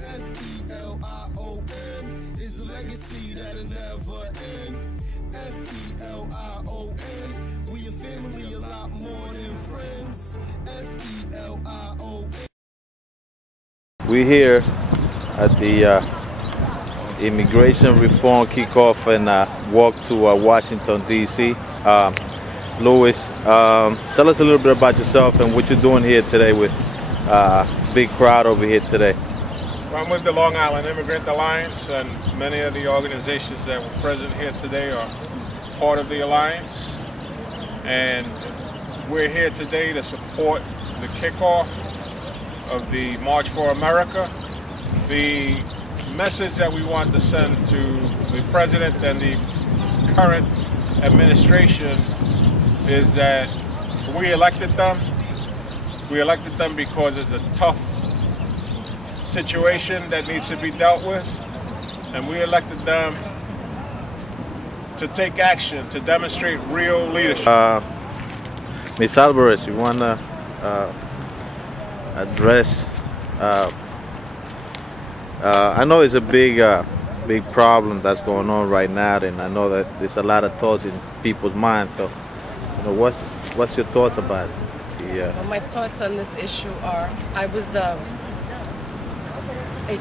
F-E-L-I-O-N is a legacy that'll never end. F-E-L-I-O-N, we a family a lot more than friends. F-E-L-I-O-N. We're here at the Immigration Reform Kickoff and walk to Washington, D.C. Louis, tell us a little bit about yourself and what you're doing here today with a big crowd over here today. I'm with the Long Island Immigrant Alliance, and many of the organizations that were present here today are part of the Alliance. And we're here today to support the kickoff of the March for America. The message that we want to send to the President and the current administration is that we elected them. We elected them because it's a tough situation that needs to be dealt with, and we elected them to take action, to demonstrate real leadership. Ms. Alvarez, you want to address, I know it's a big problem that's going on right now, and I know that there's a lot of thoughts in people's minds, so you know, what's your thoughts about it? Well, my thoughts on this issue are, I was a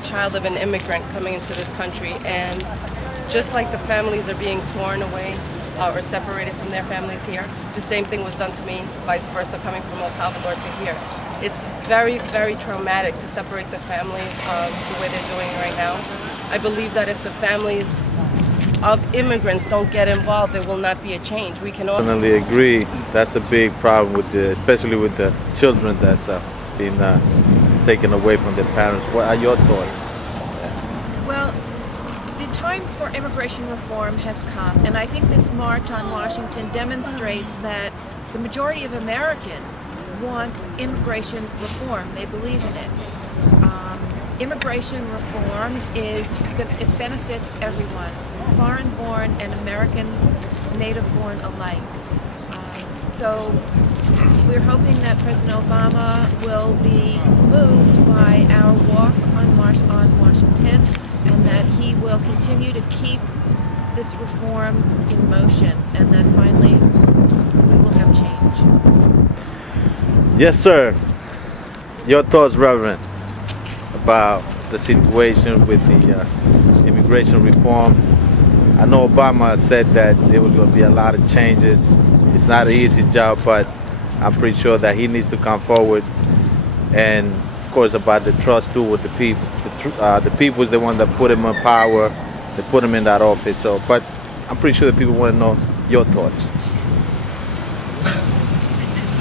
child of an immigrant coming into this country, and just like the families are being torn away or separated from their families here, the same thing was done to me, vice versa, coming from El Salvador to here. It's very, very traumatic to separate the families the way they're doing right now. I believe that if the families of immigrants don't get involved, there will not be a change. We can all definitely agree. That's a big problem with especially with the children that's being taken away from their parents. What are your thoughts? Well, the time for immigration reform has come, and I think this march on Washington demonstrates that the majority of Americans want immigration reform. They believe in it. Immigration reform it benefits everyone, foreign-born and American native-born alike. So we're hoping that President Obama will be moved by our walk on Washington, and that he will continue to keep this reform in motion, and that finally we will have change. Yes, sir. Your thoughts, Reverend, about the situation with the immigration reform? I know Obama said that there was going to be a lot of changes. It's not an easy job, but I'm pretty sure that he needs to come forward. And of course, about the trust too with the people. The people is the one that put him in power, that put him in that office. So, but I'm pretty sure that people want to know your thoughts.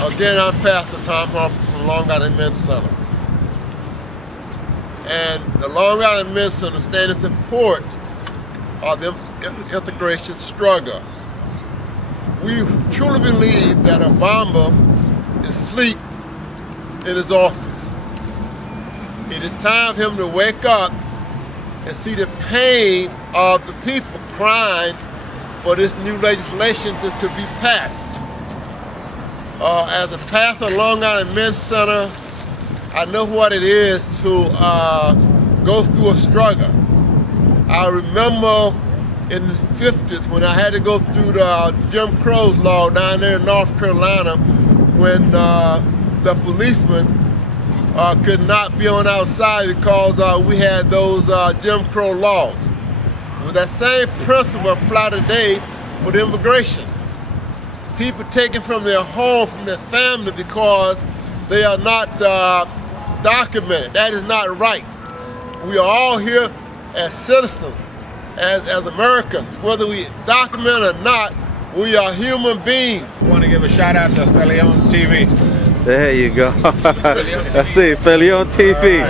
Again, I'm Pastor Tom Humphrey from Long Island Men's Center. And the Long Island Men's Center stands in support of the integration struggle. We truly believe that Obama is asleep in his office. It is time for him to wake up and see the pain of the people crying for this new legislation to be passed. As a pastor of Long Island Men's Center, I know what it is to go through a struggle. I remember in the 50s when I had to go through the Jim Crow law down there in North Carolina, when the policemen could not be on outside because we had those Jim Crow laws. Well, that same principle apply today for the immigration. People taken from their home, from their family, because they are not documented. That is not right. We are all here as citizens, as Americans. Whether we document or not, we are human beings. I want to give a shout out to Felion TV. There you go. I see, Felion TV.